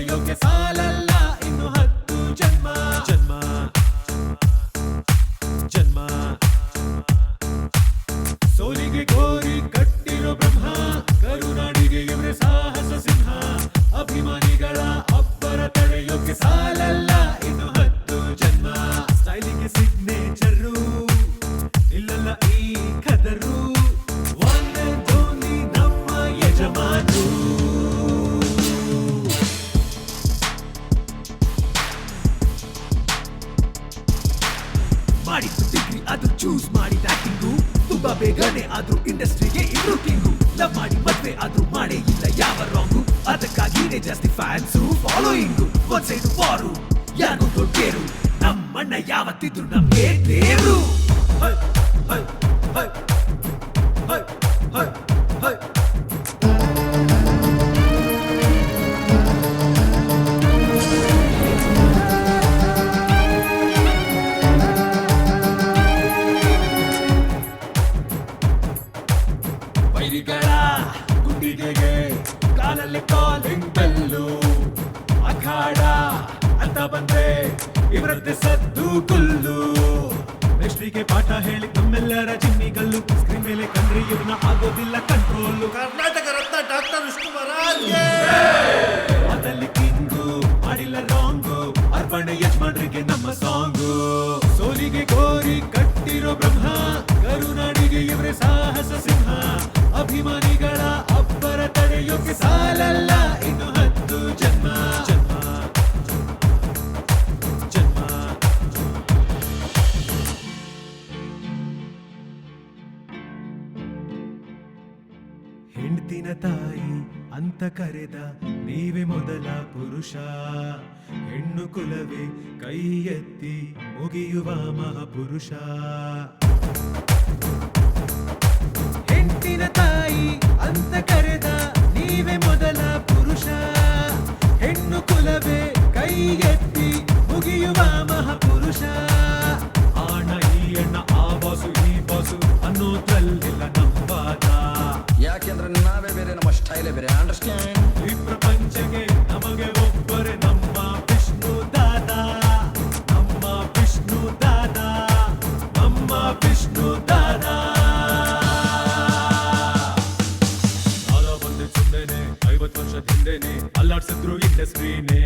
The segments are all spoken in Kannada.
ತಡೆಯೋಕೆ ಸಾಲಲ್ಲ ಇನ್ನು 10 ಜನ್ಮ ಜನ್ಮ ಜನ್ಮ ಸೋಲಿಗೆ ಗೋರಿ ಕಟ್ಟಿರೋ ಬ್ರಹ್ಮ ಕರುನಾಡಿಗೆ ಇವರೇ ಸಾಹಸ ಸಿಂಹ ಅಭಿಮಾನಿಗಳ ಅಬ್ಬರ ತಡೆಯೋಕೆ ಸಾಲಲ್ಲ ಇನ್ನು 10 ಜನ್ಮ ಸ್ಟೈಲಿಗೆ ಸಿಗ್ನೇಚರು ಇಲ್ಲಲ್ಲ ಈ ಖದರು ಒಂದೇ ಧೋನಿ ನಮ್ಮ ಯಜಮಾನರು ಮಾಡಿದ್ದು ಡಿಗ್ರಿ ಅದು ಚೂಸ್ ಮಾಡಿದ ಆಕ್ಟಿಂಗು ತುಂಬಾ ಬೇಗನೆ ಆದ್ರೂ ಇಂಡಸ್ಟ್ರಿಗೆ ಇನ್ನು ಕಿಂಗು ಲವ್ ಮಾಡಿ ಮದ್ವೆ ಆದ್ರೂ ಮಾಡೇ ಇಲ್ಲ ಯಾವ ರಾಂಗು ಅದಕ್ಕಾಗಿನೇ ಜಾಸ್ತಿ ಫ್ಯಾನ್ಸು ಫಾಲೋಯಿಂಗು ಒಂದ್ ಸೈಡು ವಾರು ಯಾರಿಗೂ ದೊಡ್ಡೇರು ನಮ್ಮಣ್ಣ ಯಾವತ್ತಿದ್ರು ನಮ್ಗೆ ದೇವ್ರು ಹೈ ಹೈ ಹೈ ಹೈ ಹೈ ಹೈ ವೈರಿಗಳ ಗುಂಡಿಗೆಗೆ ಕಾಲಲ್ಲಿ ಕಾಲಿಂಗ್ ಬೆಲ್ಲು ಅಖಾಡ ಅಂತ ಬಂದ್ರೆ ಇವರದ್ದೇ ಸದ್ದು ಕುಲ್ಲು ಮೇಷ್ಟ್ರಿಗೆ ಪಾಠ ಹೇಳಿ ನಮ್ಮೆಲ್ಲರ ಚಿಮ್ಮಿಗಲ್ಲು ಸ್ಕ್ರೀನ್ ಮೇಲೆ ಕಂಡ್ರಿ ಇವ್ರನ್ನ ಆಗೋದಿಲ್ಲ ಕಂಟ್ರೋಲು ಕರ್ನಾಟಕ ರತ್ನ ಡಾಕ್ಟರ್ ವಿಷ್ಣುವರ ಅದಲ್ಲಿ ಕಿಂಗು ಮಾಡಿಲ್ಲ ರಾಂಗು ಅರ್ಪಣೆ ಯಜಮಾನ್ರಿಗೆ ನಮ್ಮ ಸಾಂಗು ಸೋಲಿಗೆ ಗೋರಿ ಕಟ್ಟಿರೋ ಬ್ರಹ್ಮ ಕರುನಾಡಿಗೆ ಇವರೇ ಸಾಹಸ ಸಿಂಹ ಅಭಿಮಾನಿಗಳ ಅಬ್ಬರ ತಡೆಯೋಕೆ ಸಾಲಲ್ಲ ಇನ್ನು 10 ಜನ್ಮ ಜನ್ಮ ಜನ್ಮ ಹೆಂಡ್ತಿನ ತಾಯಿ ಅಂತ ಕರೆದ ನೀವೇ ಮೊದಲ ಪುರುಷ ಹೆಣ್ಣು ಕುಲವೇ ಕೈ ಎತ್ತಿ ಮುಗಿಯುವ ಮಹಾಪುರುಷ ಹೆಂಡ್ತಿನ ತಾಯಿ ಅಂತ ಕರೆದ ನೀವೇ ಮೊದಲ ಪುರುಷ ಹೆಣ್ಣು ಕುಲವೇ ಕೈ ಎತ್ತಿ ಮುಗಿಯುವ ಮಹಾಪುರುಷ ಆಣ ಈ ಅಣ್ಣ ಆ ಬಾಸು ಈ ಬಾಸು ಅನ್ನೋದ್ರಲ್ಲಿಲ್ಲ ನಂಬಾದ ಯಾಕೆಂದ್ರೆ ನಾವೇ ಬೇರೆ ನಮ್ಮ ಸ್ಟೈಲೇ ಬೇರೆ ಅಂಡರ್ಸ್ಟ್ಯಾಂಡ್ ಈ ಪ್ರಪಂಚಕ್ಕೆ ನಮಗೆ ಒಬ್ಬರೇ ನಮ್ಮ ವಿಷ್ಣು ದಾದ ನಮ್ಮ ವಿಷ್ಣು ದಾದ ನಮ್ಮ ವಿಷ್ಣು ದಾದ ನಾದ ಬಂದೆ ಸುಂದೇನೆ 50 ವರ್ಷದ ಹಿಂದೆನೆ ಅಲ್ಲಾಡ್ಸಿದ್ರು ಇಂಡಸ್ಟ್ರಿನೇ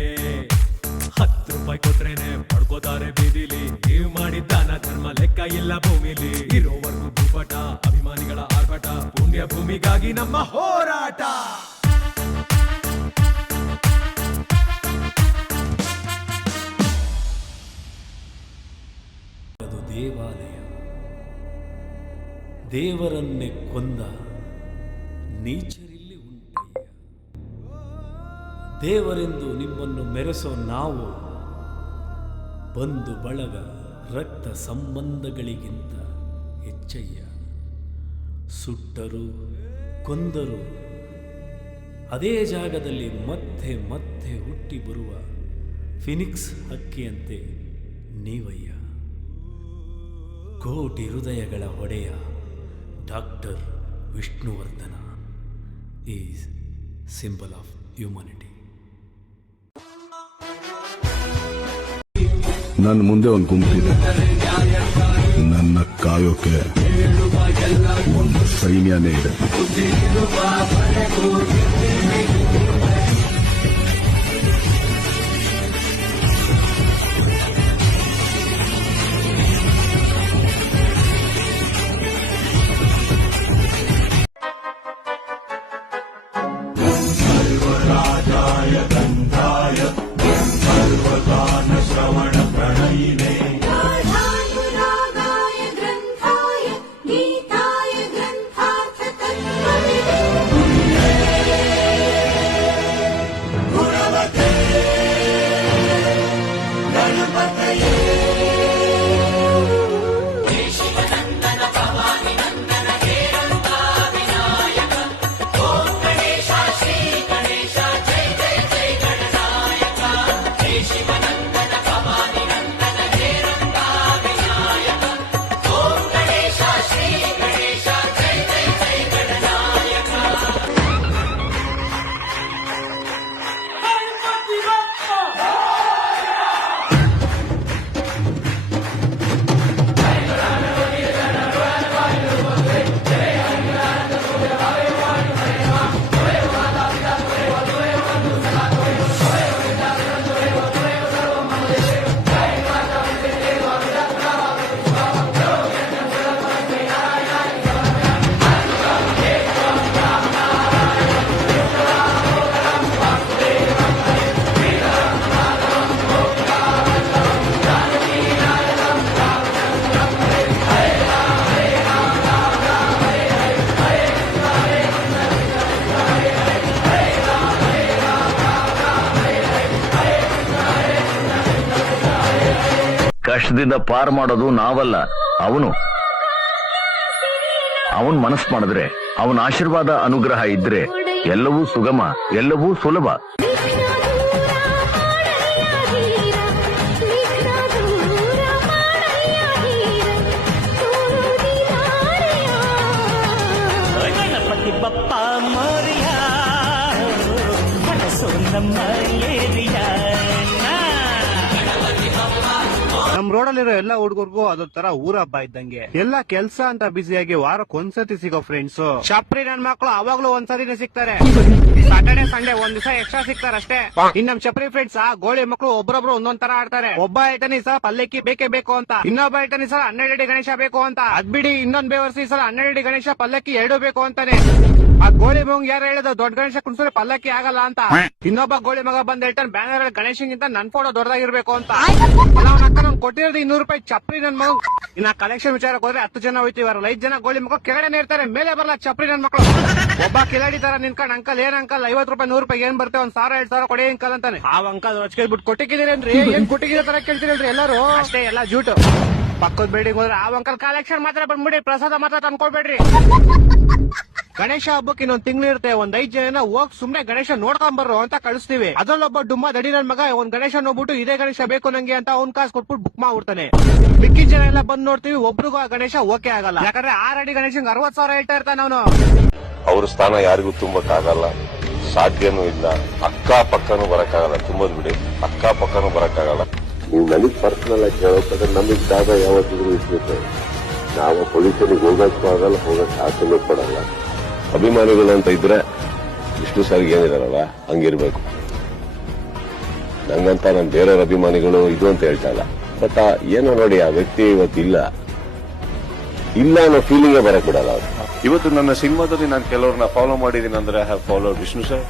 10 ರೂಪಾಯಿ ಕೊಟ್ರೇನೆ ಪಡ್ಕೋತಾರೆ ಬೀದಿಲಿ ನೀವು ಮಾಡಿದ ದಾನ ಧರ್ಮ ಲೆಕ್ಕ ಇಲ್ಲ ಭೂಮಿಲಿ ಇರೋವರೆಗೂ ಭೂಪಟ ಅಭಿಮಾನಿಗಳ ಆರ್ಭಟ ಪುಣ್ಯ ಭೂಮಿಗಾಗಿ ನಮ್ಮ ಹೋರಾಟ ಅದು ದೇವಾಲಯ ದೇವರನ್ನೇ ಕೊಂದ ನೀಚರಿಲ್ಲಿ ಉಂಟಯ್ಯ ದೇವರೆಂದು ನಿಮ್ಮನ್ನು ಮೆರೆಸೋ ನಾವು ಬಂಧು ಬಳಗ ರಕ್ತ ಸಂಬಂಧಗಳಿಗಿಂತ ಹೆಚ್ಚಯ್ಯ ಸುಟ್ಟರು ಕೊಂದರು ಅದೇ ಜಾಗದಲ್ಲಿ ಮತ್ತೆ ಮತ್ತೆ ಹುಟ್ಟಿ ಬರುವ ಫಿನಿಕ್ಸ್ ಹಕ್ಕಿಯಂತೆ ನೀವಯ್ಯ ಕೋಟಿ ಹೃದಯಗಳ ಒಡೆಯ doctor Vishnuvardhana is symbol of humanity. ನನ್ನ ಮುಂದೆ ಒಂದು ಗುಂಪಿದೆ, ನನ್ನ ಕಾಯೋಕೆ ಒಂದು ಸೈನ್ಯನೇ ಇದೆ. ಸರ್ವರಾಜಾಯ ಗಂಧಾಯ ಸರ್ವಗಾನ ಶ್ರವಣ ಪ್ರಣಯಿನೇ ಕಷ್ಟದಿಂದ ಪಾರ್ ಮಾಡೋದು ನಾವಲ್ಲ, ಅವನು. ಅವನ್ ಮನಸ್ಸು ಮಾಡಿದ್ರೆ, ಅವನ ಆಶೀರ್ವಾದ ಅನುಗ್ರಹ ಇದ್ರೆ ಎಲ್ಲವೂ ಸುಗಮ, ಎಲ್ಲವೂ ಸುಲಭ. ಗಣಪತಿ ಬಪ್ಪ ಮೋರಿಯ ಕನಸು ನಮ್ಮ ಏರಿಯಾ. ನಮ್ ರೋಡಲ್ಲಿರೋ ಎಲ್ಲಾ ಹುಡುಗರ್ಗೂ ಅದೊಂಥರ ಊರ ಹಬ್ಬ ಇದ್ದಂಗೆ. ಎಲ್ಲ ಕೆಲ್ಸ ಅಂತ ಬ್ಯುಸಿಯಾಗಿ ವಾರಕ್ಕೆ ಒಂದ್ಸತಿ ಸಿಗೋ ಫ್ರೆಂಡ್ಸ್. ಚಪ್ರಿ ನನ್ ಮಕ್ಳು ಅವಾಗ್ಲೂ ಒಂದ್ಸತಿನೇ ಸಿಗ್ತಾರೆ. ಸಾಟರ್ಡೆ ಸಂಡೇ ಒಂದ್ ದಿವಸ ಎಕ್ಸ್ಟ್ರಾ ಸಿಗ್ತಾರೆ ಅಷ್ಟೇ. ಇನ್ ನಮ್ ಚಪ್ರಿ ಫ್ರೆಂಡ್ಸ್ ಗೋಳಿ ಮಕ್ಳು ಒಬ್ಬೊಬ್ರು ಒಂದೊಂದ್ ತರ ಆಡ್ತಾರೆ. ಒಬ್ಬ ಐಟನಿ ಸಹ ಪಲ್ಲಕ್ಕಿ ಬೇಕೇ ಬೇಕು ಅಂತ, ಇನ್ನೊಬ್ಬ ಐಟನಿ ಸಲ 12 ಅಡಿ ಗಣೇಶ ಬೇಕು ಅಂತ. ಅದ್ಬಿಡಿ ಇನ್ನೊಂದ್ ಬೇವರ್ಸಿ ಸಲ 12 ಅಡಿ ಗಣೇಶ ಪಲ್ಲಕ್ಕಿ 2 ಬೇಕು ಅಂತಾನೆ. ಆ ಗೋಳಿ ಮಗ ಯಾರು ಹೇಳಿದ ದೊಡ್ಡ ಗಣೇಶ ಕುಣಿಸಿದ್ರೆ ಪಲ್ಲಕ್ಕಿ ಆಗಲ್ಲ ಅಂತ. ಇನ್ನೊಬ್ಬ ಗೋಳಿ ಮಗ ಬಂದ್ ಹೇಳ್ತಾನೆ ಬ್ಯಾನರ್ ಗಣೇಶನ್ಗಿಂತ ನನ್ ಫೋಟೋ ದೊಡ್ಡದಾಗಿರ್ಬೇಕು ಅಂತ. ನನ್ ಕೊಟ್ಟಿರೋದು 200 ರೂಪಾಯಿ ಚಪ್ರಿ ನನ್ ಮಗ. ಇನ್ನ ಕಲೆಕ್ಷನ್ ವಿಚಾರಕ್ಕೆ ಹೋದ್ರೆ 10 ಜನ ಹೋಯ್ತಿವಾರಲ್ಲ, 5 ಜನ ಗೋಳಿ ಮಗ ಕೆಳಗಡೆ ಇರ್ತಾರೆ, ಮೇಲೆ ಬರಲ್ಲ ಚಪ್ರಿ ನನ್ ಮಕ್ಕಳು. ಒಬ್ಬ ಕಿಲಾಡಿ ತರ ನಿನ್ಕೊಂಡ್ ಅಂಕಲ್ ಏನ್ ಅಂಕಲ್ 50 ರೂಪಾಯಿ 100 ರೂಪಾಯಿ ಏನ್ ಬರ್ತೇವೆ, 1000 2000 ಕೊಡಿ ಅಂಕಲ್ ಅಂತಾನೆ. ಆ ಅಂಕಲ್ ರೊಚ್ಕೇಳ್ಬಿಟ್ಟು ಕೊಟ್ಟಿದ್ದೀರೇನ್ರಿ, ಏನ್ ಕೊಟ್ಟಿದ್ದೀರ ತರ ಕೇಳ್ತೀರಲ್ರಿ ಎಲ್ಲರೂ. ಅಷ್ಟೇ ಎಲ್ಲ ಜೂಟು. ಪಕ್ಕದ ಬಿಲ್ಡಿಂಗ್ ಹೋದ್ರೆ ಆ ಅಂಕಲ್ ಕಲೆಕ್ಷನ್ ಮಾತ್ರ ಬಂದ್ಬಿಡಿ, ಪ್ರಸಾದ ಮಾತ್ರ ತಂದ್ಕೊಳ್ಬೇಡ್ರಿ. ಗಣೇಶ ಹಬ್ಬಕ್ಕೆ ಇನ್ನೊಂದ್ ತಿಂಗಳು ಇರುತ್ತೆ, ಒಂದ್ 5 ಜನ ಹೋಗ್ ಸುಮ್ನೆ ಗಣೇಶ ನೋಡ್ಕೊಂಡ್ ಬರ್ರು ಅಂತ ಕಳಿಸ್ತೀವಿ. ಅದ್ರಲ್ಲೊಬ್ಬ ಡುಮ್ಮ ದಡಿ ನನ್ ಮಗ ಒಂದ್ ಗಣೇಶ ನೋಡ್ಬಿಟ್ಟು ಇದೇ ಗಣೇಶ ಬೇಕು ನಂಗೆ ಅಂತ ಅವ್ನ್ ಕಾಸು ಕೊಟ್ಬಿಟ್ಟು ಬುಕ್ ಮಾಡ್ಬಿಡ್ತಾನೆ. ಮಿಕ್ಕಿದ ಜನ ಎಲ್ಲ ಬಂದ್ ನೋಡ್ತೀವಿ, ಒಬ್ರಿಗೂ ಆ ಗಣೇಶ ಓಕೆ ಆಗಲ್ಲ. ಯಾಕಂದ್ರೆ 6 ಅಡಿ ಗಣೇಶಂಗ್ 60,000 ಹೇಳ್ತಾ ಇರ್ತಾನೆ ಅವನು. ಅವ್ರ ಸ್ಥಾನ ಯಾರಿಗೂ ತುಂಬಕ್ಕಾಗಲ್ಲ, ಸಾಧ್ಯನೂ ಇಲ್ಲ. ಅಕ್ಕಪಕ್ಕನೂ ಬರಕ್ಕಾಗಲ್ಲ, ತುಂಬೋದು ಬಿಡಿ, ಅಕ್ಕಪಕ್ಕನೂ ಬರಕ್ಕಾಗಲ್ಲ. ನೀವು ನನಗ್ ಪರ್ಸನಲ್ ಆಗಿ ಕೇಳೋಕೆ ನಮಗ್ ಜಾಗ ಯಾವತ್ತಿದ್ರು ಇರ್ಬೇಕು. ನಾವು ಪೊಲೀಸರಿಗೆ ಹೋಗಕ್ಕೂ ಆಗಲ್ಲ, ಹೋಗಕ್ ಆಸೆನೂ ಪಡಲ್ಲ. ಅಭಿಮಾನಿಗಳು ಅಂತ ಇದ್ರೆ ವಿಷ್ಣು ಸರ್ಗೆ ಏನಿದಾರಲ್ಲ ಹಂಗಿರ್ಬೇಕು. ನಂಗಂತ ನನ್ ಬೇರೆಯವ್ರ ಅಭಿಮಾನಿಗಳು ಇದು ಅಂತ ಹೇಳ್ತಾ ಇಲ್ಲ. ಬಟ್ ಏನೋ ನೋಡಿ, ಆ ವ್ಯಕ್ತಿ ಇವತ್ತಿಲ್ಲ ಇಲ್ಲ ಅನ್ನೋ ಫೀಲಿಂಗೇ ಬರಕ್ ಬಿಡಲ್ಲ ಅವ್ರು. ಇವತ್ತು ನನ್ನ ಸಿನಿಮಾದಲ್ಲಿ ನಾನು ಕೆಲವ್ರನ್ನ ಫಾಲೋ ಮಾಡಿದೀನಿ ಅಂದ್ರೆ I have followed Vishnu sir.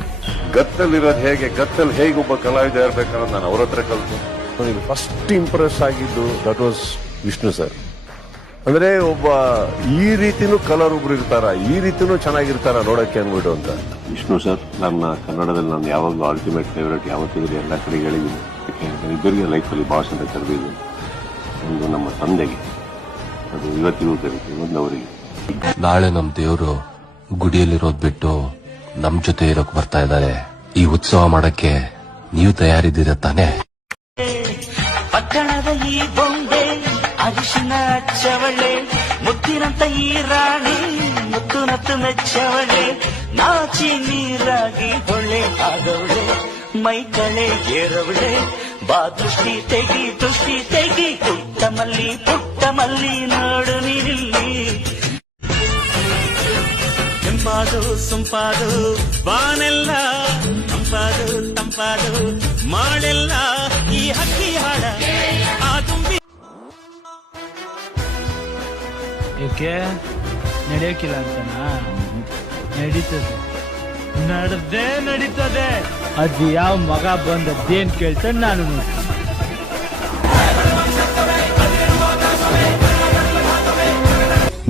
ಗತ್ತಲ್ಲಿರೋದು ಹೇಗೆ, ಗತ್ತಲ್ಲಿ ಹೇಗೆ ಒಬ್ಬ ಕಲಾವಿದ ಇರ್ಬೇಕನ್ನೋದು ನಾನು ಅವ್ರ ಹತ್ರ ಕಲ್ತು ನನಗೆ ಫಸ್ಟ್ ಇಂಪ್ರೆಸ್ ಆಗಿದ್ದು ದಟ್ ವಾಸ್ ವಿಷ್ಣು ಸರ್. ಅಂದ್ರೆ ಒಬ್ಬ ಈ ರೀತಿನೂ ಕಲರ್ ಒಬ್ರು ಇರ್ತಾರ, ಈ ರೀತಿನೂ ಚೆನ್ನಾಗಿರ್ತಾರ ನೋಡಕ್ಕೆ ಅಂದ್ಬಿಟ್ಟು ಅಂತ. ವಿಷ್ಣು ಸರ್ ನನ್ನ ಕನ್ನಡದಲ್ಲಿ ನಾನು ಯಾವಾಗಲೂ ಅಲ್ಟಿಮೇಟ್ ಫೇವರೇಟ್ ಯಾವತ್ತಿದ್ರೆ ಎಲ್ಲ ಕಡೆ ಹೇಳಿದ್ದೀನಿ. ಯಾಕೆಂದ್ರೆ ಇಬ್ಬರಿಗೆ ಲೈಫಲ್ಲಿ ಬಾಸ್ ಅಂತ ಕರೆದಿದ್ದು. ಒಂದು ನಮ್ಮ ತಂದೆಗೆ, ಅದು ಇವತ್ತಿಗೂ ಕರೀತೀವಿ, ಒಂದವರಿಗೆ. ನಾಳೆ ನಮ್ ದೇವರು ಗುಡಿಯಲ್ಲಿರೋದ್ ಬಿಟ್ಟು ನಮ್ ಜೊತೆ ಇರೋಕ್ ಬರ್ತಾ ಇದ್ದಾರೆ. ಈ ಉತ್ಸವ ಮಾಡಕ್ಕೆ ನೀವು ತಯಾರಿದ್ದೀರ ತಾನೆ? ಪಟ್ಟಣದ ಈ ಬೊಂಬೆ ಅರಿಶಿನ ಹಚ್ಚವಳೆ, ಮುತ್ತಿನಂತ ಈ ರಾಣಿ ಮುತ್ತು ನತ್ತು ಮೆಚ್ಚವಳೆ, ನಾಚಿ ನೀರಾಗಿ ಹೊಳೆ ಆಗವಳೆ, ಮೈ ಕಳೆ ಏರವಳೆ, ಬಾ ದೃಷ್ಟಿ ತೆಗಿ ಪುಟ್ಟ ಮಲ್ಲಿ ನೋಡು ನೀನಿಲ್ಲಿ. ಕೆಂಪಾದು ಸೊಂಪಾದು ಬಾನೆಲ್ಲ ತಂಪಾದು ಮಾಡೆಲ್ಲ ಈ ಹಕ್ಕಿ ಹಾಡ ಆ ತುಂಬಿ. ಏಕೆ ನಡೆಯೋಕಿಲ್ಲ ಅಂತನಾ? ನಡೀತದೆ, ನಡೀತದೆ. ಅದು ಯಾವ ಮಗ ಬಂದದ್ದೇನ್ ಕೇಳ್ತಾನೆ ನಾನು ನೋಡ್ತೀನಿ.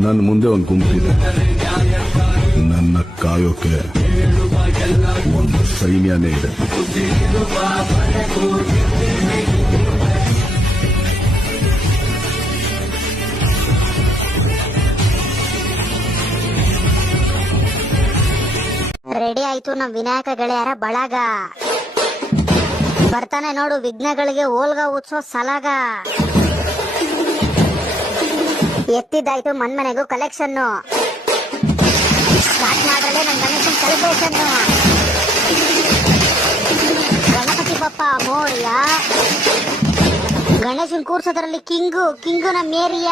ನನ್ನ ಮುಂದೆ ಒಂದು ಗುಂಪಿದೆ, ನನ್ನ ಕಾಯೋಕೆ ಒಂದು ಸೈನ್ಯನೇ ಇದೆ. ರೆಡಿ ಆಯ್ತು ನಮ್ ವಿನಾಯಕ ಗೆಳೆಯರ ಬಳಗ. ಬರ್ತಾನೆ ನೋಡು ವಿಘ್ನಗಳಿಗೆ ಓಲ್ಗ ಉತ್ಸವ ಸಲಾಗ. ಎತ್ತಿದ್ದಾಯ್ತು ಮನ್ಮನೆಗೂ ಕಲೆಕ್ಷನ್. ಸ್ಟಾರ್ಟ್ ಮಾಡ್ರಲ್ಲೇ ನನ್ ಗಣೇಶನ್ ಸೆಲೆಬ್ರೇಷನ್. ಗಣಪತಿ ಬಪ್ಪ ಮೋರ್ಯ. ಗಣೇಶನ್ ಕೂರ್ಸೋದ್ರಲ್ಲಿ ಕಿಂಗು ನಮ್ಮ ಮೇರಿಯ.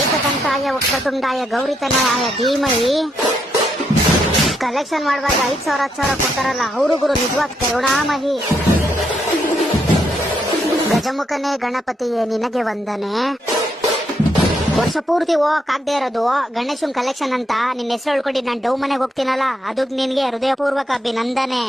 ಏಕದಂತಾಯ ವಕ್ರತುಂಡಾಯ ಗೌರಿತನಯಾಯ ಧೀಮಹಿ. ಕಲೆಕ್ಷನ್ ಮಾಡುವಾಗ 5,000 10,000 ಕೊಡ್ತಾರಲ್ಲ ಅವರು ಗುರು ನಿಜವಾದ ಕರುಣಾಮಹಿ. ಗಜಮುಖನೇ ಗಣಪತಿಯೇ ನಿನಗೆ ವಂದನೆ. ವರ್ಷ ಪೂರ್ತಿ ಹೋಗಕ್ಕಾಗದೆ ಇರೋದು ಗಣೇಶನ್ ಕಲೆಕ್ಷನ್ ಅಂತ ನಿನ್ನ ಹೆಸರು ಹೇಳ್ಕೊಂಡು ನಾನು ಡೌ ಮನೆಗೆ ಹೋಗ್ತೀನಲ್ಲ, ಅದಕ್ಕೆ ನಿನ್ಗೆ ಹೃದಯಪೂರ್ವಕ ಅಭಿನಂದನೆ.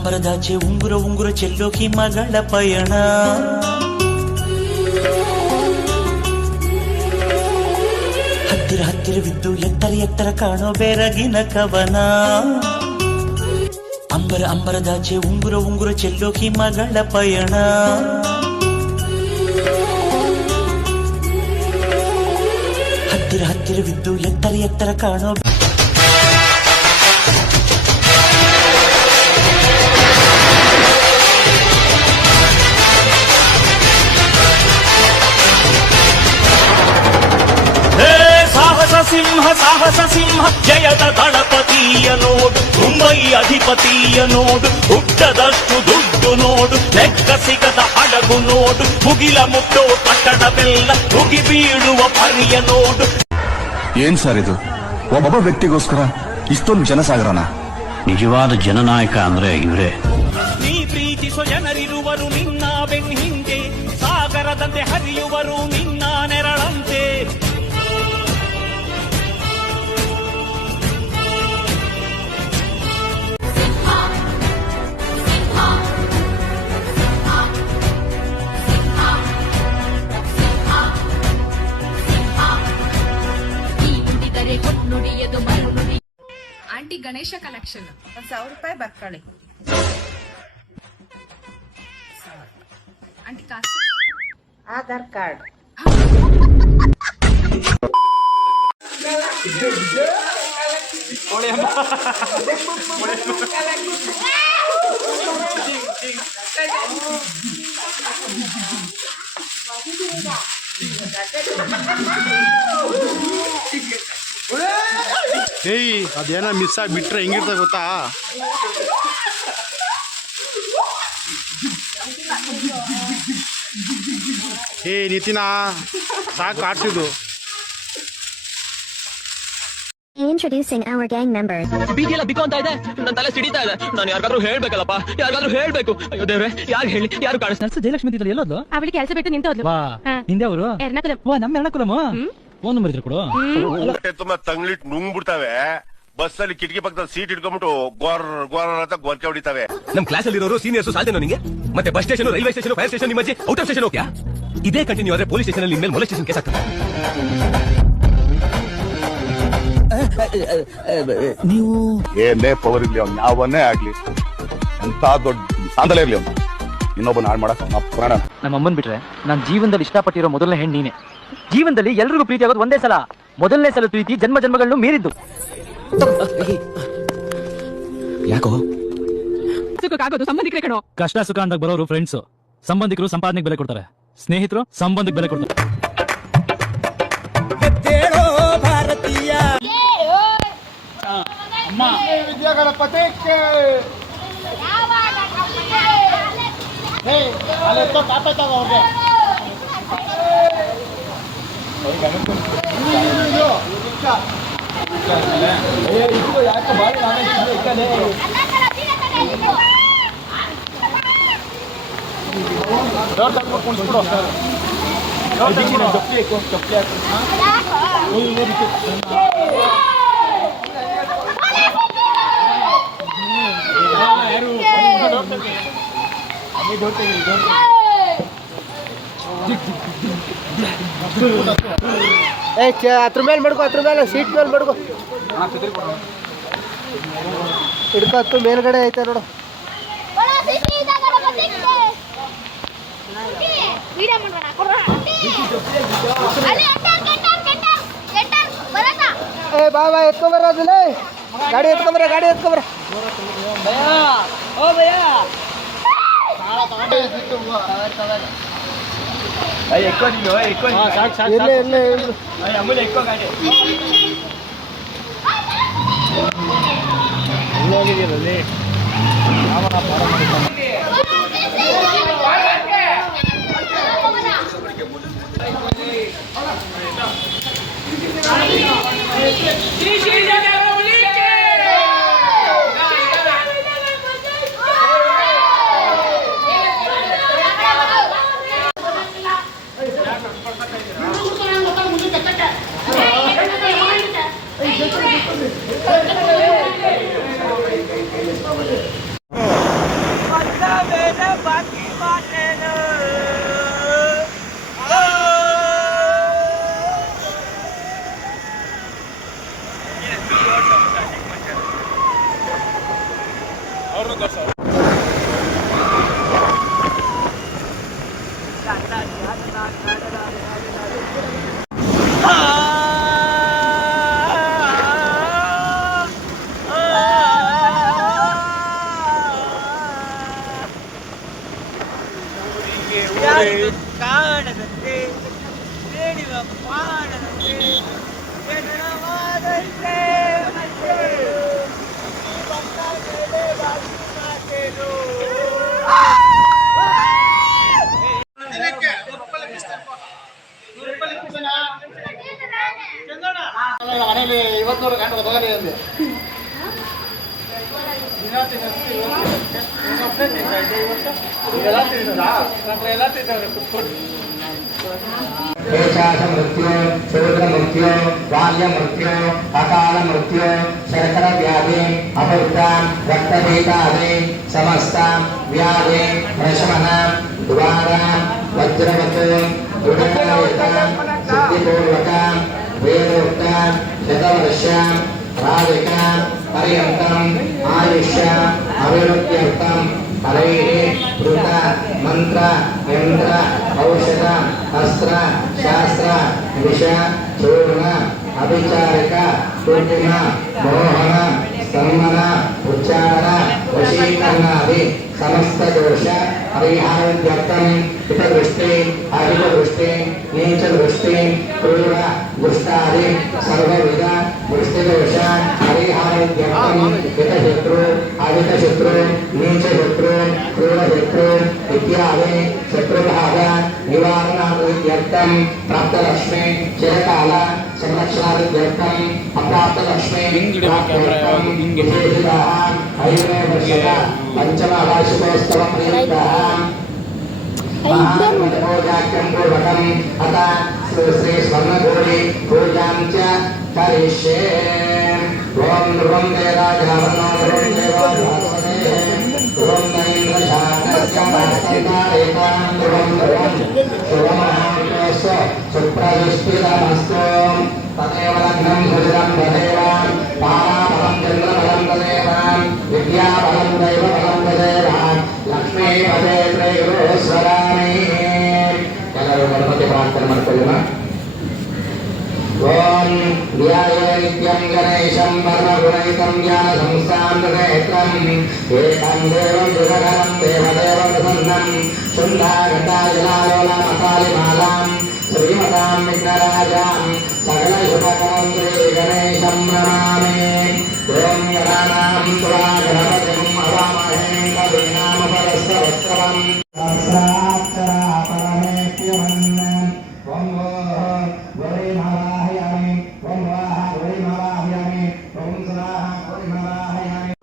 ಅಂಬರದಾಚೆ ಉಂಗುರ ಉಂಗುರ ಚೆಲ್ಲೋಕಿ ಮಗಳ ಪಯಣ ಹತ್ತಿರ ಹತ್ತಿರವಿದ್ದು ಎತ್ತರ ಎತ್ತರ ಕಾಣೋ ಬೆರಗಿನ ಕವನ ಅಂಬರದಾಚೆ ಉಂಗುರ ಉಂಗುರ ಚೆಲ್ಲೋಕಿ ಮಗಳ ಪಯಣ ಹತ್ತಿರ ಹತ್ತಿರವಿದ್ದು ಎತ್ತರ ಎತ್ತರ ಕಾಣೋ ಸಾಹಸ ಸಿಂಹ ಜಯದ ದಳಪತಿಯ ನೋಡು ಮುಂಬೈ ಅಧಿಪತಿಯ ನೋಡು ಹುಟ್ಟದಷ್ಟು ದುಡ್ಡು ನೋಡು ಲೆಕ್ಕ ಸಿಗದ ಹಡಗು ನೋಡು ಮುಗಿಲ ಮುಟ್ಟೋ ಕಟ್ಟಡವೆಲ್ಲ ಮುಗಿ ಬೀಳುವ ಪರಿಯ ನೋಡು. ಏನ್ ಸರ್ ಇದು? ಒಬ್ಬೊಬ್ಬ ವ್ಯಕ್ತಿಗೋಸ್ಕರ ಇಷ್ಟೊಂದು ಜನಸಾಗರನ? ನಿಜವಾದ ಜನನಾಯಕ ಅಂದ್ರೆ ಇವರೇ. ನೀ ಪ್ರೀತಿಸುವ ಜನರಿರುವರು ನಿನ್ನ ಬೆನ್ ಹಿಂದೆ, ಸಾಗರದಂತೆ ಹರಿಯುವರು ನಿನ್ನ ನೆರಳಂತೆ. ಆಂಟಿ ಗಣೇಶ ಕಲೆಕ್ಷನ್ 1,000 ರೂಪಾಯಿ ಬರ್ಕೊಳ್ಳಿ ಆಂಟಿ. ಕಾಸು ಆಧಾರ್ ಕಾರ್ಡ್ ಏಯ್ ಅದೇನ ಮಿಸ್ ಆಗಿಬಿಟ್ರೆ ಹೆಂಗಿರ್ತದೆ ಗೊತ್ತಾ? ಏ ನಿತಿನ ಸಾಕು ಆಡ್ಸಿದ್ದು. Introducing our gang members. ಬೀದಿಯೆಲ್ಲ ಬಿಕ್ಕೊಂತ ಇದೆ, ನನ್ನ ತಲೆ ಸಿಡಿತಾ ಇದೆ. ನಾನು ಯಾರಿಗಾದ್ರೂ ಹೇಳ್ಬೇಕಲ್ಲಪ್ಪ, ಯಾರಿಗಾದ್ರೂ ಹೇಳ್ಬೇಕು. ಅಯ್ಯೋ ದೇವ್ರೆ, ಯಾರು ಹೇಳಿ, ಯಾರು ಕಾಣಿಸ್ ನರ್ಸ್ ಜಯಲಕ್ಷ್ಮಿ ಇದ್ರಲ್ಲಿ ಎಲ್ಲೋದ್ಲು? ಅವಳಿಗೆ ಕೆಲಸ ಬಿಟ್ಟು ನಿಂತೋದ್ಲು. ವಾ ನಿಂದೆ ಅವರು? ವಾ ನಮ್ಮ ಎರ್ಣಕುಲಮ. ಫೋನ್ ನಂಬರ್ ಇದ್ರೆ ಕೊಡು. ತುಂಬಾ ತಂಗ್ಲಿಟ್ ನುಂಗ್ಬಿಡ್ತಾವೆ. ಬಸ್ ಅಲ್ಲಿ ಕಿಟಕಿ ಪಕ್ಕದಲ್ಲಿ ಸೀಟ್ ಇಟ್ಕೊಂಡ್ಬಿಟ್ಟು ಗೋರ್ ಗೋರ್ ಅಂತ ಗೊರಕೆ ಹೊಡಿತಾವೆ. ನಮ್ ಕ್ಲಾಸ್ ಅಲ್ಲಿ ಇರೋರು ಸೀನಿಯರ್ಸ್ ಸಾಧ್ಯ ನಿಂಗೆ? ಮತ್ತೆ bus station, railway station, fire station, ನಿಮ್ಮ ಔಟ್ ಆಫ್ ಸ್ಟೇಷನ್ ಹೋಗ್ಯಾ? ಇದೇ ಕಂಟಿನ್ಯೂ ಆದ್ರೆ ಪೊಲೀಸ್ ಸ್ಟೇಷನ್ ಅಲ್ಲಿ ನಿಮ್ಮೇಲೆ ಮೊಲೆಸ್ಟೇಷನ್ ಕೇಸ್ ಆಗ್ತದೆ. ನೀವು ಏನೇ ಪವರ್ ಇರ್ಲಿ, ಅವ್ನು ಯಾವನ್ನೇ ಆಗ್ಲಿ, ಎಂತ ದೊಡ್ಡ ಸಾಂದಲೇ ಇರ್ಲಿ, ಅವ್ನು ಇನ್ನೊಬ್ಬನ ಹಾಳು ಮಾಡಕ್ ಪ್ರಾಣ. ನಮ್ಮ ಅಮ್ಮನ್ ಬಿಟ್ರೆ ನಾನ್ ಜೀವನದಲ್ಲಿ ಇಷ್ಟಪಟ್ಟಿರೋ ಮೊದಲನೇ ಹೆಣ್ಣು ನೀನೆ. ಜೀವನದಲ್ಲಿ ಎಲ್ರಿಗೂ ಪ್ರೀತಿ ಆಗೋದು ಒಂದೇ ಸಲ. ಮೊದಲನೇ ಸಲ ಪ್ರೀತಿ ಜನ್ಮ ಜನ್ಮಗಳನ್ನು ಮೀರಿದ್ದು. ಯಾಕೋ ಸುಖಕ್ಕಾಗೋದು ಸಂಬಂಧಿಕರೇ ಕಣೋ. ಕಷ್ಟ ಸುಖ ಅಂದಾಗ ಬರೋರು ಫ್ರೆಂಡ್ಸ್. ಸಂಬಂಧಿಕರು ಸಂಪಾದನೆಗೆ ಬೆಲೆ ಕೊಡ್ತಾರೆ, ಸ್ನೇಹಿತರು ಸಂಬಂಧಕ್ಕೆ ಬೆಲೆ ಕೊಡ್ತಾರೆ. ಭಾರತೀಯ ವಿದ್ಯಾಗಣಪತಿಗೆ ಅದ್ರ ಮೇಲೆ ಮಡ್ಕೋ, ಅದ್ರ ಮೇಲೆ ಸೀಟ್ ಮೇಲೆ ಮಡ್ಕೋ, ಹಿಡ್ಕತ್ತು ಮೇಲ್ಗಡೆ ಐತೆ ನೋಡು. ಏ ಬಾಬಾ ಎತ್ಕೊಂಬರೋದಿಲ್ಲ, ಗಾಡಿ ಎತ್ಕೊಂಬರ, ಗಾಡಿ ಎತ್ಕೊಂಬರ. ಕಾಣದಂತೆ ಬೇಡಿವ ಪಾಡದಂತೆ ಜನವಾದಂತೆ ಮತ್ತೆ ಮನೇಲಿ ಇವತ್ತು ಗಂಟೆ ತಗೋರಿ ಅಂದೆ मृत्यु शूद्र मृत्यु बाल्य मृत्यु अकाल मृत्यु शर्कर व्याधि अपवृत्ता रक्तपीतादि समस्त व्याधि प्रशमन द्वारा वज्रवत् सिद्धिपूर्वक वेदोक्त शतवर्ष राधिक पर्यन्तम् आयुष्य अभिवृद्ध्यर्थं हरैः वृत मंत्र यंत्र औषध अस्त्र शास्त्र विष चूर्ण अभिचारिक कृत्रिम मोहन सम्मन उच्चारण वशीकरणादि समस्त दोष परिहारार्थं हितदृष्टि अहितदृष्टि नीचदृष्टि क्रूर दुष्टादि सर्वविध दृष्टिदोष परिहारार्थं हितशत्रु अहितशत्रु नीचशत्रु क्रूरशत्रु इत्यादि शत्रुभाग निवारणार्थं प्राप्तलक्ष्मी चिरकाल संरक्षणार्थं अप्राप्तलक्ष्मी प्राप्त्यर्थं विशेषतः आयुर्वेदवर्षः पंचमवार्षिकोत्सव प्रयुक्तः महापूजाख्यं पूर्वकम् अतः श्री स्वर्णगौरी पूजां च करिष्ये ओम नृवं देवाजावनो नृवं देवाजावने नृवं दैन्द्रशाकस्य नास्तिकारेतां नृवं नृवं शुभमहाविश्वस्य सुप्रतिष्ठितमस्तु तदेव लग्नं सुजितं तदेव ताराबलं चन्द्रबलं तदेव विद्याबलं दैवबलं तदेव लक्ष्मीपदे त्रैगुरुस्वरामि ಎಲ್ಲರೂ ಗಣಪತಿ ಪ್ರಾರ್ಥನೆ ಮಾಡ್ಕೊಳ್ಳೋಣ ओम ध्याये नित्यं गणेशं परमगुणैकं ज्ञानसंस्थाननेत्रम् एकं देवं दुर्गणं देवदेवं प्रसन्नं शुण्डाघटाजलालोलमकालिमालां श्रीमतां विघ्नराजां सकलशुभकरं श्रीगणेशं नमामि ओम गणानां त्वा गणपतिं हवामहे कवीनामुपरस्तवस्त्रवम् सहस्राक्षरा परमेत्यवन् ओम गौरीमावाहयामि ओम स्वाहा गौरीमावाहयामि ओम स्वाहा गौरीमावाहयामि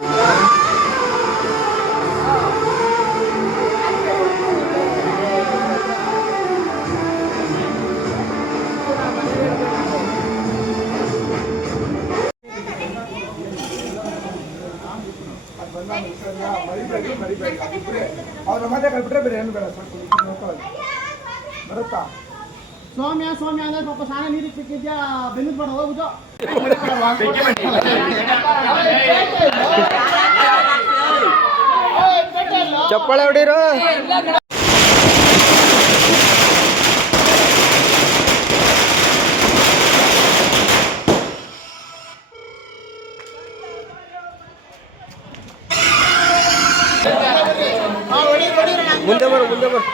ಅವ್ರ ಮತ್ತೆ ಕಲ್ಬಿಟ್ರೆ ಬೇರೆ ಏನು ಬೇಡ ಬರುತ್ತಾ ಸೌಮ್ಯ ಸೌಮ್ಯ ಅಂದ್ರೆ ಪಾಪ ಸ್ನಾನ ನೀರಿಗೆ ಸಿಕ್ಕಿದ್ಯಾ ಬೆನ್ನಿದ್ ಬೇಡ ಹೋಗುದು ಚಪ್ಪಾಳೆ ಹೊಡೀರು ಮುಂದೆ ಬರು ಮುಂದೆ ಬರು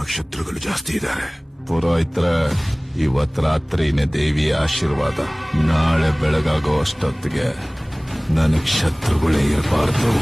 ಇವಾಗ ಶತ್ರುಗಳು ಜಾಸ್ತಿ ಇದ್ದಾರೆ. ಪುರೋಹಿತ್ರ, ಇವತ್ ರಾತ್ರಿನೇ ದೇವಿಯ ಆಶೀರ್ವಾದ. ನಾಳೆ ಬೆಳಗಾಗೋ ಅಷ್ಟೊತ್ತಿಗೆ ನನಗ್ ಶತ್ರುಗಳೇ ಇರಬಾರ್ದು.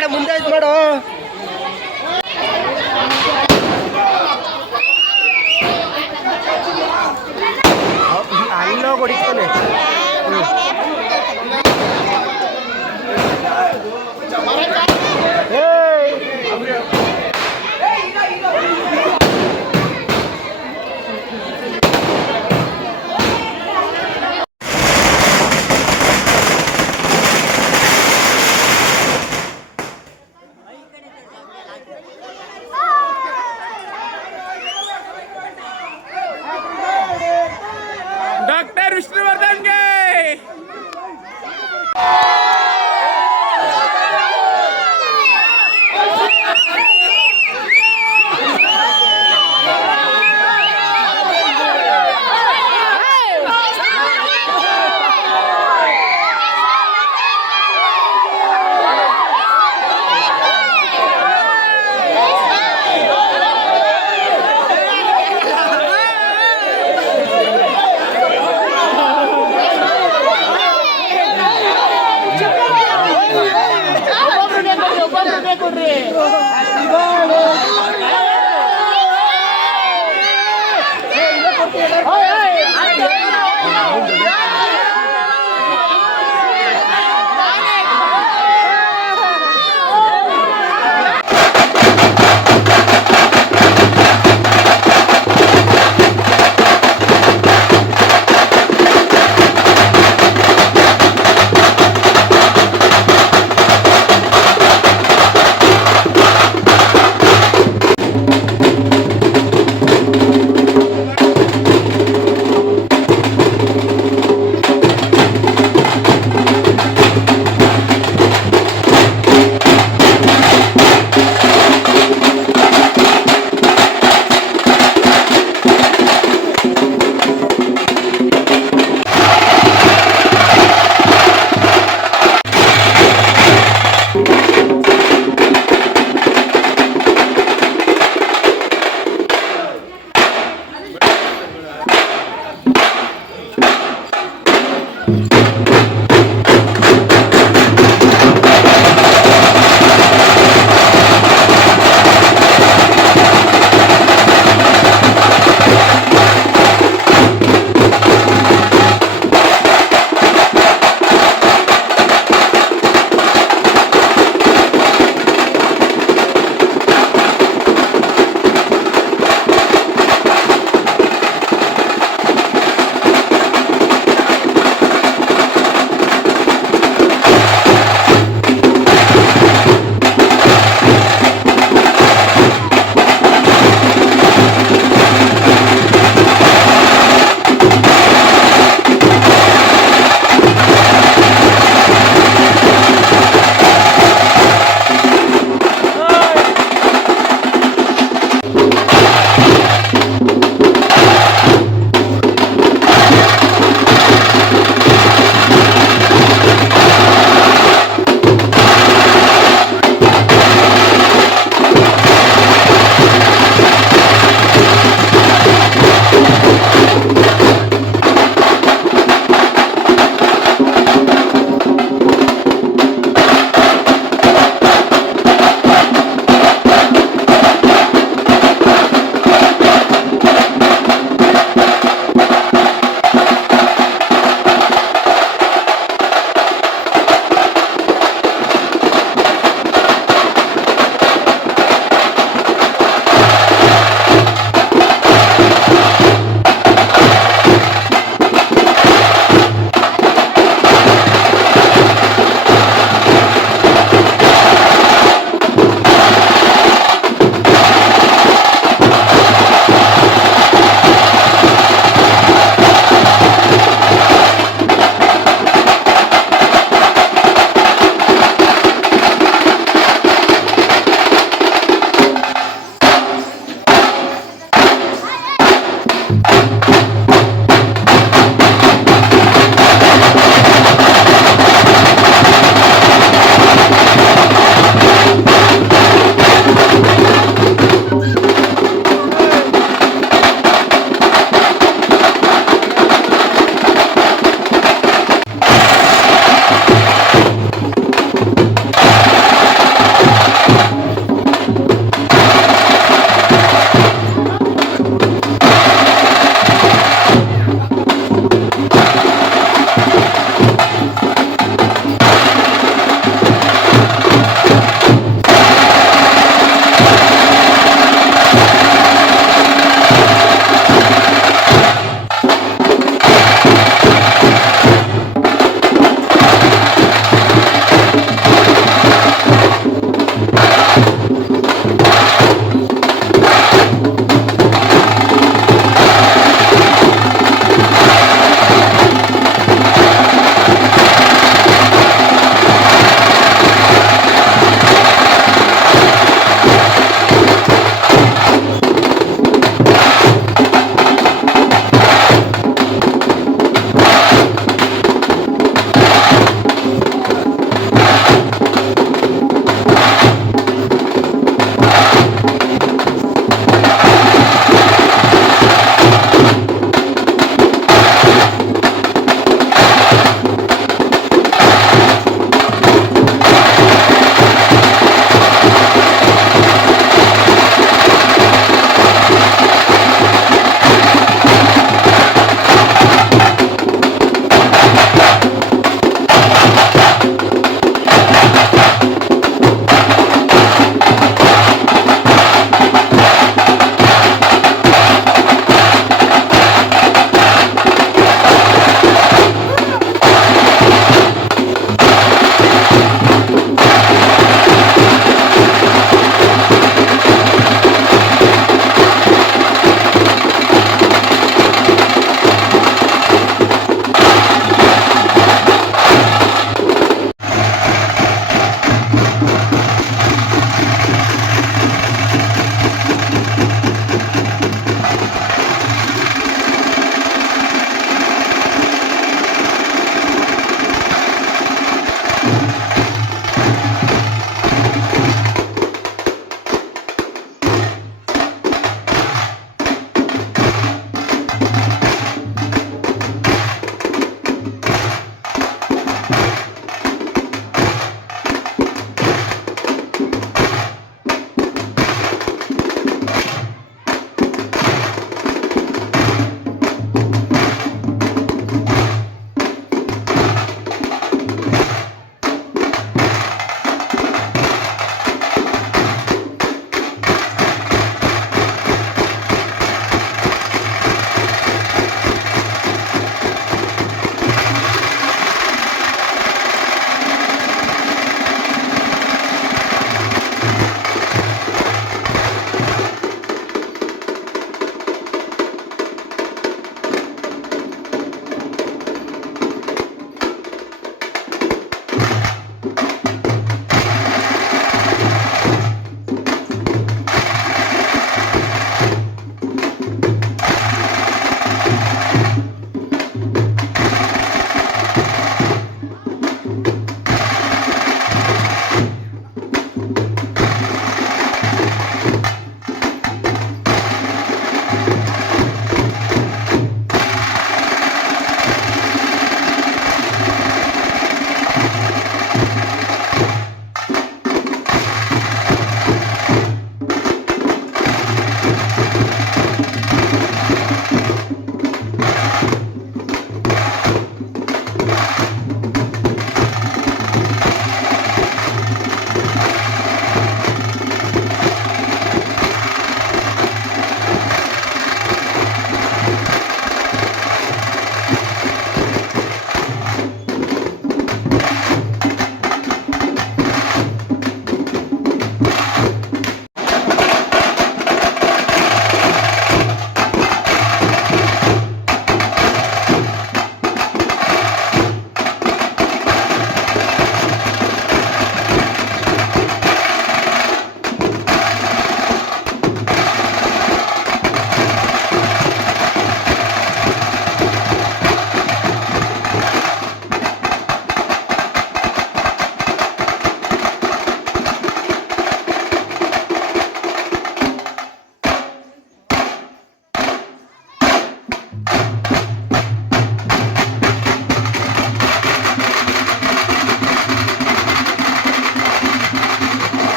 ಕಡೆ ಮುಂದೆ ಇದ್ ಮಾಡು. ಅಲ್ಲೋ ಹೊಡಿತಾನೆ. ಡಾಕ್ಟರ್ ವಿಷ್ಣುವರ್ಧನ್ಗೆ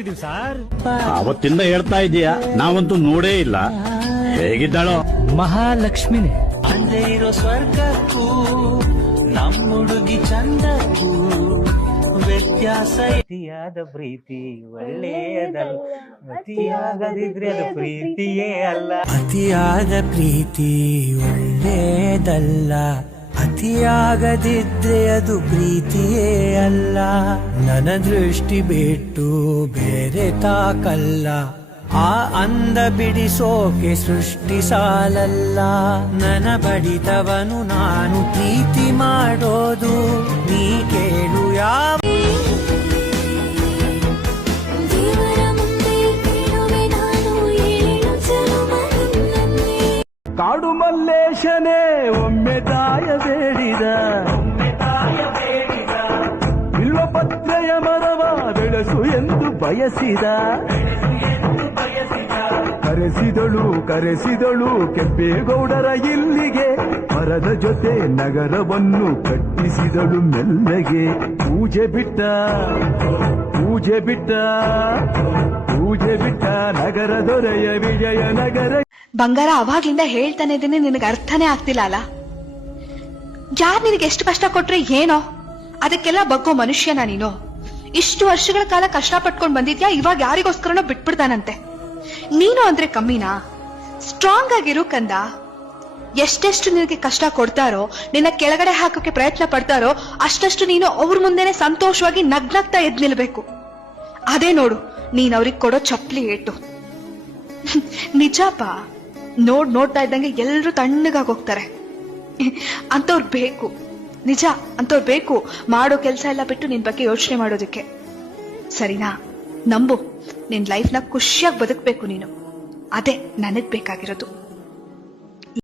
ನೋಡ್ತಿದೀವಿ ಸರ್. ಅವತ್ತಿಂದ ಹೇಳ್ತಾ ಇದೀಯಾ, ನಾವಂತೂ ನೋಡೇ ಇಲ್ಲ. ಹೇಗಿದ್ದಾಳೋ ಮಹಾಲಕ್ಷ್ಮಿನೇ. ಅಲ್ಲೇ ಇರೋ ಸ್ವರ್ಗಕ್ಕೂ ನಮ್ಮ ಹುಡುಗಿ ಚಂದಕ್ಕೂ ವ್ಯತ್ಯಾಸ. ಅತಿಯಾದ ಪ್ರೀತಿ ಒಳ್ಳೆಯದಲ್ಲ, ಅತಿಯಾಗದಿದ್ರೆ ಅದು ಪ್ರೀತಿಯೇ ಅಲ್ಲ. ಅತಿಯಾದ ಪ್ರೀತಿ ಒಳ್ಳೆಯದಲ್ಲ, ಅತಿಯಾಗದಿದ್ರೆ ಅದು ಪ್ರೀತಿಯೇ ಅಲ್ಲ. ನನ್ನ ದೃಷ್ಟಿ ಬಿಟ್ಟು ಬೇರೆ ತಾಕಲ್ಲ, ಆ ಅಂದ ಬಿಡಿಸೋಕೆ ಸೃಷ್ಟಿ ಸಾಲಲ್ಲ. ನನ್ನ ಬಡಿತವನು ನಾನು ಪ್ರೀತಿ ಮಾಡೋದು, ನೀ ಕೇಳು ಯಾವ ಕಾಡು ಮಲ್ಲೇಶನೇ ಒಮ್ಮೆ ತಾಯ ಬೇಡಿದ, ಬಿಲ್ವಪತ್ರೆಯ ಮರವ ಬೆಳೆಸು ಎಂದು ಬಯಸಿದ. ಕರೆಸಿದಳು ಕೆಂಪೇಗೌಡರ ಇಲ್ಲಿಗೆ, ಮರದ ಜೊತೆ ನಗರವನ್ನು ಕಟ್ಟಿಸಿದಳು ಮೆಲ್ಲಗೆ. ಪೂಜೆ ಬಿಟ್ಟ ನಗರ ದೊರೆಯ ವಿಜಯನಗರ. ಬಂಗಾರ, ಅವಾಗ್ಲಿಂದ ಹೇಳ್ತಾನೆ ಇದೀನಿ, ನಿನಗೆ ಅರ್ಥನೇ ಆಗ್ತಿಲ್ಲ ಅಲ್ಲ. ಯಾರ್ ನಿನಗೆ ಎಷ್ಟು ಕಷ್ಟ ಕೊಟ್ರೆ ಏನೋ ಅದಕ್ಕೆಲ್ಲ ಬಗ್ಗೋ ಮನುಷ್ಯನ ನೀನು. ಇಷ್ಟು ವರ್ಷಗಳ ಕಾಲ ಕಷ್ಟ ಪಟ್ಕೊಂಡ್ ಬಂದಿದ್ಯಾ, ಇವಾಗ ಯಾರಿಗೋಸ್ಕರನೋ ಬಿಟ್ಬಿಡ್ತಾನಂತೆ. ನೀನು ಅಂದ್ರೆ ಕಮ್ಮಿನಾ? ಸ್ಟ್ರಾಂಗ್ ಆಗಿರು ಕಂದ. ಎಷ್ಟೆಷ್ಟು ನಿನಗೆ ಕಷ್ಟ ಕೊಡ್ತಾರೋ, ನಿನ್ನ ಕೆಳಗಡೆ ಹಾಕೋಕೆ ಪ್ರಯತ್ನ ಪಡ್ತಾರೋ, ಅಷ್ಟಷ್ಟು ನೀನು ಅವ್ರ ಮುಂದೆನೆ ಸಂತೋಷವಾಗಿ ನಗ್ನಗ್ತಾ ಎದ್ ನಿಲ್ಬೇಕು. ಅದೇ ನೋಡು ನೀನ್ ಅವ್ರಿಗೆ ಕೊಡೋ ಚಪ್ಲಿ ಏಟು. ನಿಜಾಪ, ನೋಡ್ತಾ ಇದ್ದಂಗೆ ಎಲ್ರು ತಣ್ಣಗಾಗೋಗ್ತಾರೆ. ಅಂತವ್ರು ಬೇಕು, ನಿಜ ಅಂತವ್ರು ಬೇಕು ಮಾಡೋ ಕೆಲ್ಸ ಎಲ್ಲ ಬಿಟ್ಟು ನಿನ್ ಬಗ್ಗೆ ಯೋಚನೆ ಮಾಡೋದಕ್ಕೆ. ಸರಿನಾ? ನಂಬು, ನಿನ್ ಲೈಫ್ನ ಖುಷಿಯಾಗಿ ಬದುಕ್ಬೇಕು ನೀನು. ಅದೇ ನನಗ್ ಬೇಕಾಗಿರೋದು.